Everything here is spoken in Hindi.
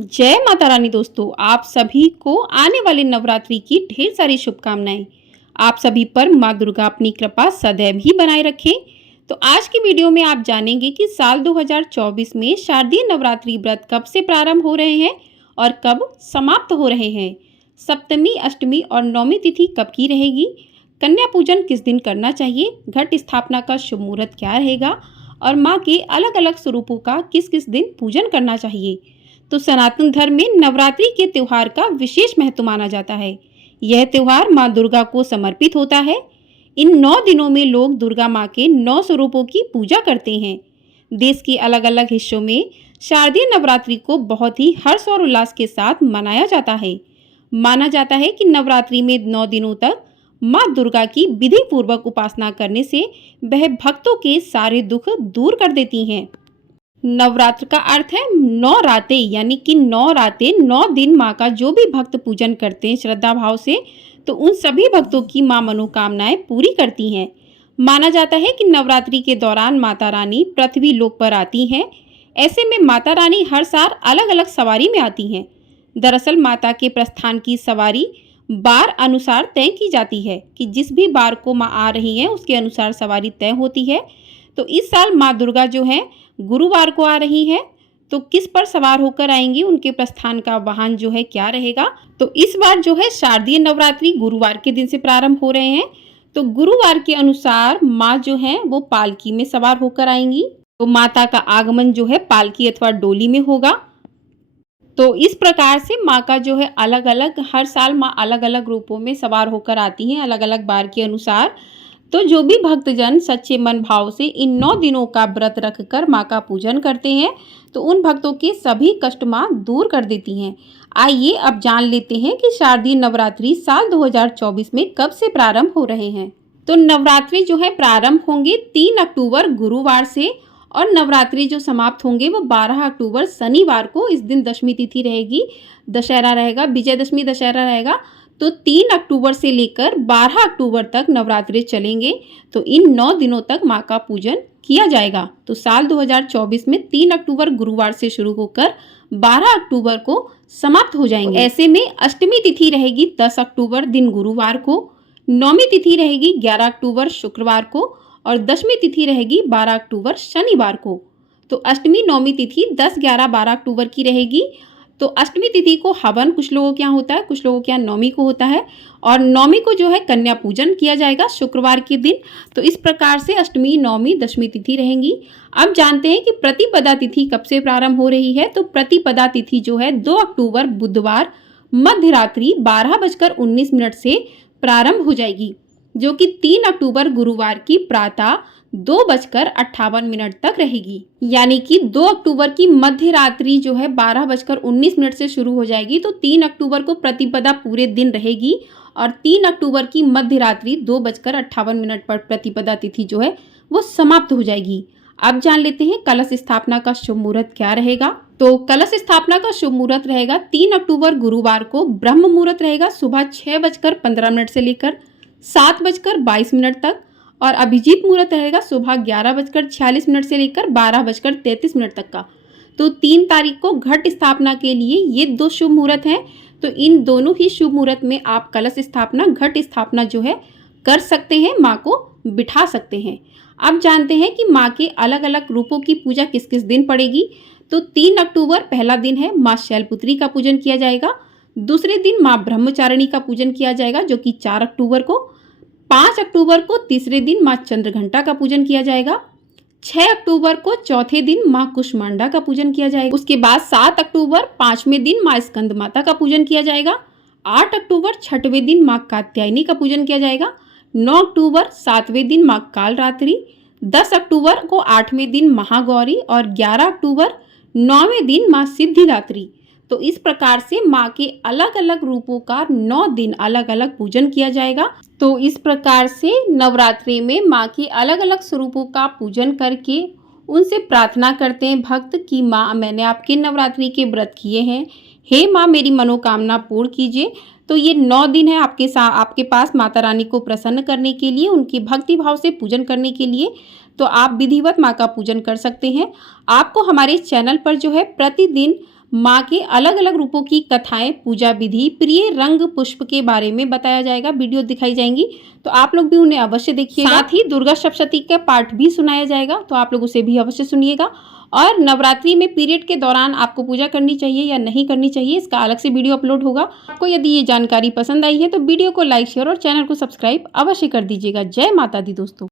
जय माता रानी दोस्तों, आप सभी को आने वाले नवरात्रि की ढेर सारी शुभकामनाएं। आप सभी पर माँ दुर्गा अपनी कृपा सदैव ही बनाए रखें। तो आज की वीडियो में आप जानेंगे कि साल 2024 में शारदीय नवरात्रि व्रत कब से प्रारंभ हो रहे हैं और कब समाप्त हो रहे हैं। सप्तमी, अष्टमी और नौमी तिथि कब की रहेगी, कन्या पूजन किस दिन करना चाहिए, घट स्थापना का शुभ मुहूर्त क्या रहेगा और माँ के अलग अलग स्वरूपों का किस किस दिन पूजन करना चाहिए। तो सनातन धर्म में नवरात्रि के त्योहार का विशेष महत्व माना जाता है। यह त्योहार माँ दुर्गा को समर्पित होता है। इन 9 दिनों में लोग दुर्गा माँ के 9 स्वरूपों की पूजा करते हैं। देश के अलग अलग हिस्सों में शारदीय नवरात्रि को बहुत ही हर्ष और उल्लास के साथ मनाया जाता है। माना जाता है कि नवरात्रि में 9 दिनों तक माँ दुर्गा की विधि पूर्वक उपासना करने से वह भक्तों के सारे दुख दूर कर देती हैं। नवरात्र का अर्थ है 9 रातें, यानी कि 9 रातें 9 दिन माँ का जो भी भक्त पूजन करते हैं श्रद्धा भाव से, तो उन सभी भक्तों की माँ मनोकामनाएं पूरी करती हैं। माना जाता है कि नवरात्रि के दौरान माता रानी पृथ्वी लोक पर आती हैं। ऐसे में माता रानी हर साल अलग अलग सवारी में आती हैं। दरअसल माता के प्रस्थान की सवारी बार अनुसार तय की जाती है कि जिस भी बार को माँ आ रही हैं उसके अनुसार सवारी तय होती है। तो इस साल माँ दुर्गा जो है गुरुवार को आ रही है, तो किस पर सवार होकर आएंगी, उनके प्रस्थान का वाहन जो है क्या रहेगा। तो इस बार जो है शारदीय नवरात्रि गुरुवार के दिन से प्रारंभ हो रहे हैं। तो गुरुवार के अनुसार माँ जो है वो पालकी में सवार होकर आएंगी। तो माता का आगमन जो है पालकी अथवा डोली में होगा। तो इस प्रकार से माँ का जो है अलग अलग हर साल माँ अलग अलग रूपों में सवार होकर आती हैं, अलग अलग बार के अनुसार। तो जो भी भक्तजन सच्चे मन भाव से इन 9 दिनों का व्रत रखकर माँ का पूजन करते हैं, तो उन भक्तों के सभी कष्ट माँ दूर कर देती हैं। आइए अब जान लेते हैं कि शारदीय नवरात्रि साल 2024 में कब से प्रारंभ हो रहे हैं। तो नवरात्रि जो है प्रारंभ होंगे 3 अक्टूबर गुरुवार से और नवरात्रि जो समाप्त होंगे वो 12 अक्टूबर शनिवार को। इस दिन दशमी तिथि रहेगी, दशहरा रहेगा, विजयदशमी दशहरा रहेगा। तो 3 अक्टूबर से लेकर 12 अक्टूबर तक नवरात्रि चलेंगे। तो इन 9 दिनों तक माँ का पूजन किया जाएगा। तो साल 2024 में 3 अक्टूबर गुरुवार से शुरू होकर 12 अक्टूबर को समाप्त हो जाएंगे। ऐसे में अष्टमी तिथि रहेगी 10 अक्टूबर दिन गुरुवार को, नौमी तिथि रहेगी 11 अक्टूबर शुक्रवार को और दशमी तिथि रहेगी 12 अक्टूबर शनिवार को। तो अष्टमी नौमी तिथि 10, 11, 12 अक्टूबर की रहेगी। तो अष्टमी तिथि को हवन कुछ लोगों के यहाँ होता है, कुछ लोगों के यहाँ नौमी को होता है और नौमी को जो है कन्या पूजन किया जाएगा शुक्रवार के दिन। तो इस प्रकार से अष्टमी, नौमी, दशमी तिथि रहेंगी। अब जानते हैं कि प्रतिपदा तिथि कब से प्रारंभ हो रही है। तो प्रतिपदा तिथि जो है 2 अक्टूबर बुधवार मध्य रात्रि 12:19 से प्रारंभ हो जाएगी, जो कि 3 अक्टूबर गुरुवार की प्रातः 2:58 तक रहेगी। यानी कि 2 अक्टूबर की मध्य रात्रि जो है 12:19 से शुरू हो जाएगी। तो 3 अक्टूबर को प्रतिपदा पूरे दिन रहेगी और 3 अक्टूबर की मध्य रात्रि 2:58 पर प्रतिपदा तिथि जो है वो समाप्त हो जाएगी। अब जान लेते हैं कलश स्थापना का शुभ मुहूर्त क्या रहेगा। तो कलश स्थापना का शुभ मुहूर्त रहेगा 3 अक्टूबर गुरुवार को। ब्रह्म मुहूर्त रहेगा सुबह 6:15 से लेकर 7:22 तक और अभिजीत मुहूर्त रहेगा सुबह 11:46 से लेकर 12:33 तक का। तो 3 तारीख को घट स्थापना के लिए ये 2 शुभ मुहूर्त हैं। तो इन दोनों ही शुभ मुहूर्त में आप कलश स्थापना, घट स्थापना जो है कर सकते हैं, माँ को बिठा सकते हैं। अब जानते हैं कि माँ के अलग अलग रूपों की पूजा किस किस दिन पड़ेगी। तो 3 अक्टूबर पहला दिन है, माँ शैलपुत्री का पूजन किया जाएगा। दूसरे दिन माँ ब्रह्मचारिणी का पूजन किया जाएगा, जो कि 4 अक्टूबर को। 5 अक्टूबर को तीसरे दिन माँ चंद्रघंटा का पूजन किया जाएगा। 6 अक्टूबर को चौथे दिन माँ कुष्मांडा का पूजन किया जाएगा। उसके बाद 7 अक्टूबर 5वें दिन माँ स्कंद माता का पूजन किया जाएगा। 8 अक्टूबर 6वें दिन माँ कात्यायनी का पूजन किया जाएगा। 9 अक्टूबर 7वें दिन माँ कालरात्रि। 10 अक्टूबर को 8वें दिन महागौरी और 11 अक्टूबर 9वें दिन माँ सिद्धिदात्री। तो इस प्रकार से माँ के अलग अलग रूपों का 9 दिन अलग अलग पूजन किया जाएगा। तो इस प्रकार से नवरात्रि में माँ के अलग अलग स्वरूपों का पूजन करके उनसे प्रार्थना करते हैं भक्त कि माँ, मैंने आपके नवरात्रि के व्रत किए हैं, हे माँ मेरी मनोकामना पूर्ण कीजिए। तो ये 9 दिन है आपके पास माता रानी को प्रसन्न करने के लिए, उनकी भक्ति भाव से पूजन करने के लिए। तो आप विधिवत माँ का पूजन कर सकते हैं। आपको हमारे चैनल पर जो है प्रतिदिन माँ के अलग अलग रूपों की कथाएं, पूजा विधि, प्रिय रंग पुष्प के बारे में बताया जाएगा, वीडियो दिखाई जाएंगी। तो आप लोग भी उन्हें अवश्य देखिएगा। साथ ही दुर्गा सप्तशती का पाठ भी सुनाया जाएगा, तो आप लोग उसे भी अवश्य सुनिएगा। और नवरात्रि में पीरियड के दौरान आपको पूजा करनी चाहिए या नहीं करनी चाहिए, इसका अलग से वीडियो अपलोड होगा। आपको यदि ये जानकारी पसंद आई है तो वीडियो को लाइक, शेयर और चैनल को सब्सक्राइब अवश्य कर दीजिएगा। जय माता दी दोस्तों।